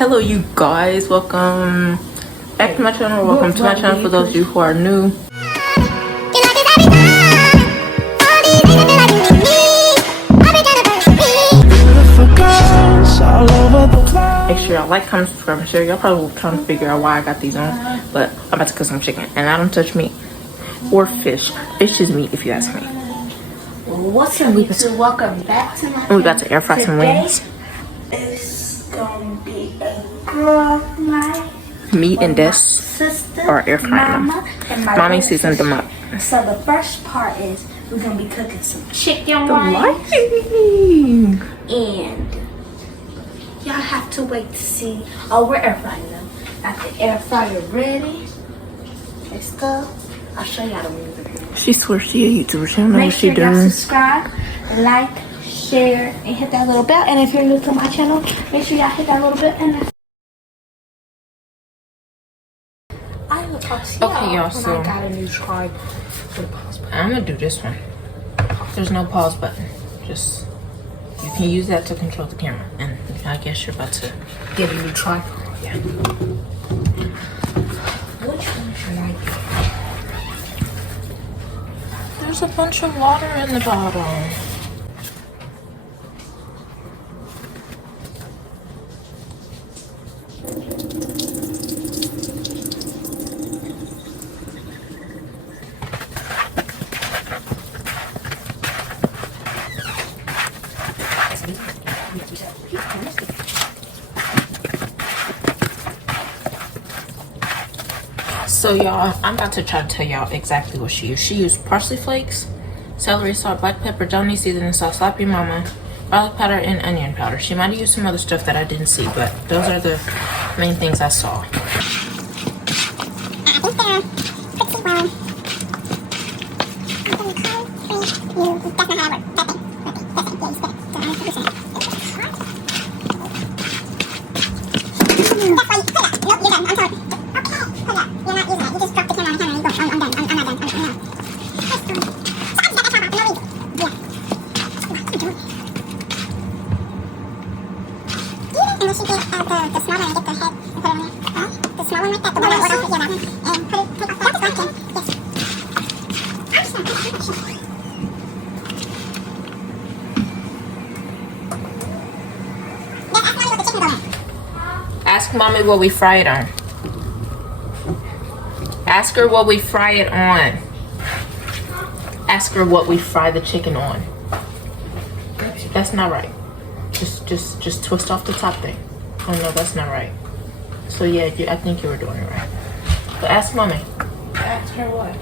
Hello you guys, welcome back to my channel. Welcome to my channel for those of you who are new. Make sure y'all like, comment, subscribe, and share. Y'all probably trying to figure out why I got these on, but I'm about to cook some chicken and I don't touch meat or fish. Fish is meat if you ask me. What's up, YouTube? Welcome back to my channel. We got to air fry some wings. It's gonna be a girl night. Meat and Des sister, or air frying mama, and my Mommy baby seasoned them up. So the first part is we're gonna be cooking some chicken The wings, lighting. and y'all have to wait to see. Oh, we're air frying them. Got the air fryer ready and stuff. I'll show y'all the wings. She swears she a YouTuber. She don't know what she Make sure y'all doing. subscribe, like, share, and hit that little bell. And if you're new to my channel, make sure y'all hit that little bell. And I will talk to y'all when I got a new tripod. I'm gonna do this one. There's no pause button. Just you can use that to control the camera. And I guess you're about to Get a new tripod. yeah. Which one should I get? There's a bunch of water in the bottom. So y'all, I'm about to try to tell y'all exactly what she used. She used parsley flakes, celery salt, black pepper, Johnny seasoning sauce, sloppy mama, garlic powder, and onion powder. She might have used some other stuff that I didn't see, but those are the main things I saw. Ask mommy what we fry it on. Ask her what we fry it on. Ask her what we fry the chicken on. That's not right. Just twist off the top thing. Oh no, that's not right. So yeah, I think you were doing it right. But ask mommy. Ask her what?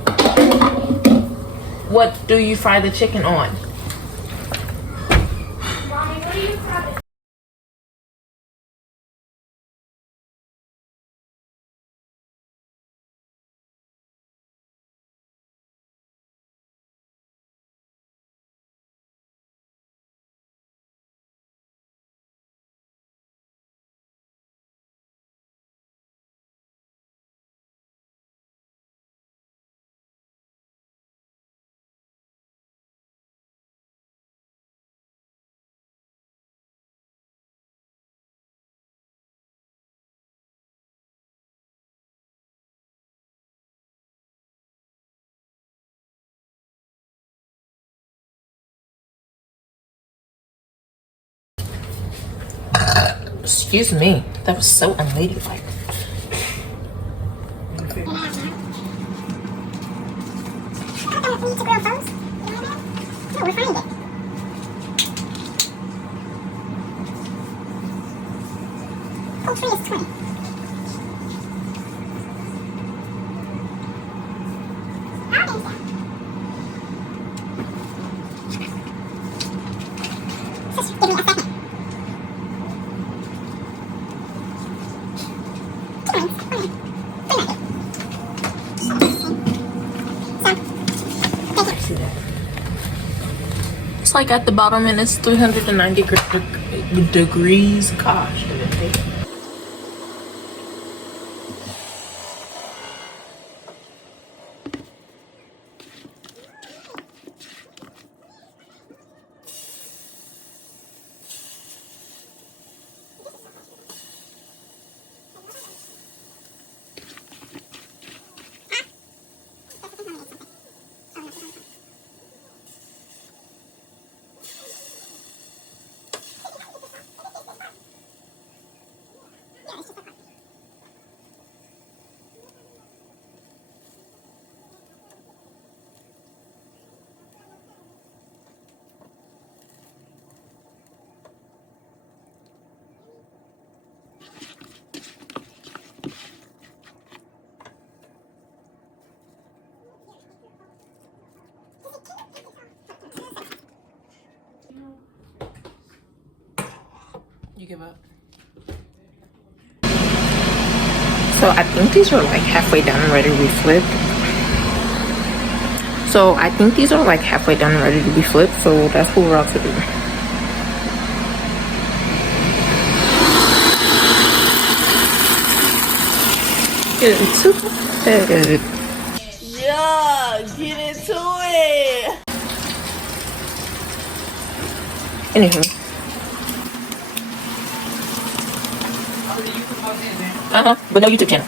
What do you fry the chicken on? Mommy, what do you fry the Excuse me. That was so unladylike. It's like at the bottom and it's 390 degrees. Gosh. give up? So I think these are like halfway done and ready to be flipped. So that's what we're about to do. Get into it. Yeah, get into it. Anywho. But no YouTube channel.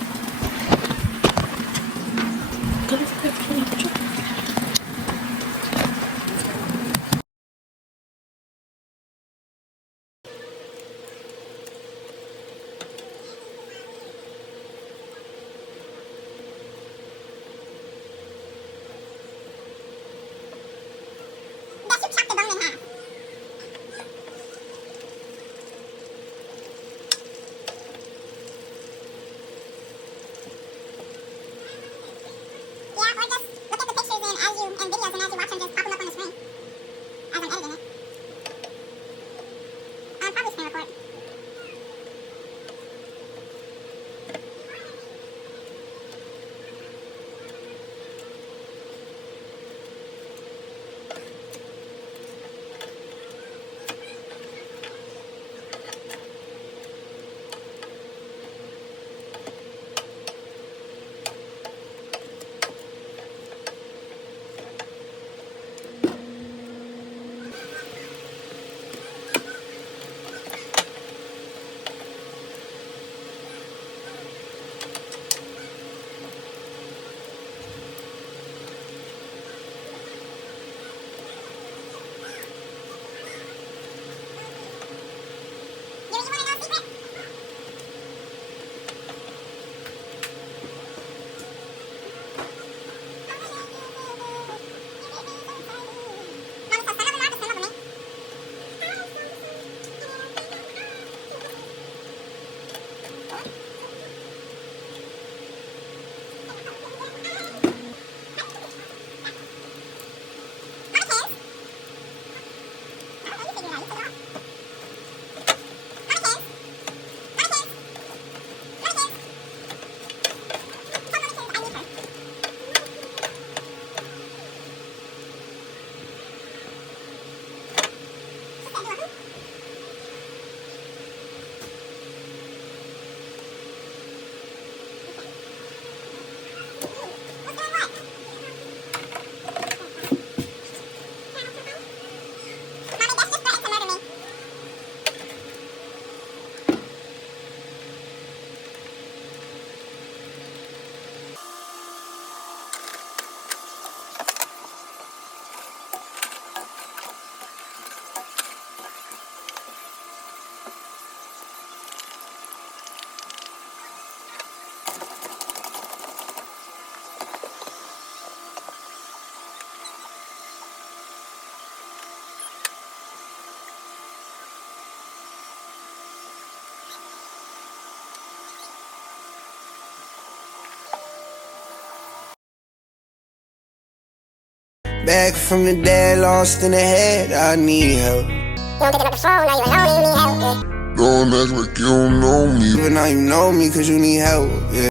Back from the dead, lost in the head, I need help. You don't pick up the phone, now you alone, you need help, yeah. Don't act like you don't know me. But now you know me, cause you need help, yeah.